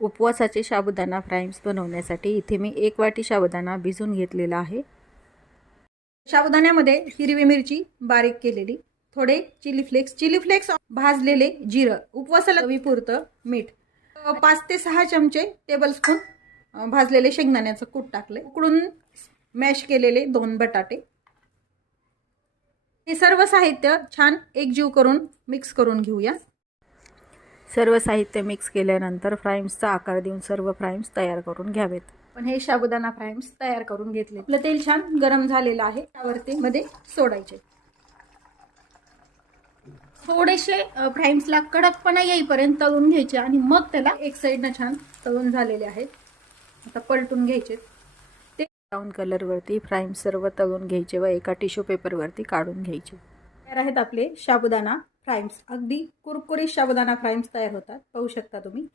उपवासाचे साबुदाणा फ्राईम्स बनवण्यासाठी इथे मी 1 वाटी साबुदाणा भिजून घेतलेला आहे। साबुदाण्यामध्ये हिरवी मिरची बारीक केलेली, थोडे चिली फ्लेक्स, भाजलेले जिरं, उपवासाला चवीपुरतं मीठ, 5 ते 6 चमचे टेबलस्पून भाजलेले शेंगदाण्याचं कूट टाकले, उकडून मॅश केलेले 2 बटाटे। हे सर्व साहित्य छान एकजीव करून मिक्स करून घेऊया। सर्व साहित्य मिक्स केल्यानंतर फ्राईम्सचा आकार देऊन सर्व फ्राईम्स तयार करून घ्यावेत। पण हे साबुदाणा फ्राईम्स तयार करून घेतले। आपलं तेल छान गरम झालेलं आहे, त्यावरती मध्ये सोडायचे। थोडेसे फ्राईम्सला कडकपणा येईपर्यंत तळून घ्यायचे आणि मग त्याला एक साइडनं छान तळून झालेले आहेत। आता पलटून घ्यायचे। ते ब्राऊन कलरवरती फ्राईम्स सर्व तळून घ्यायचे व एका टिश्यू पेपरवरती काढून घ्यायचे। तयार आहेत आपले साबुदाणा फ्राईम्स। अगदी कुरकुरीत साबुदाणा फ्राईम्स तयार होतात, पाहू शकता तुम्ही।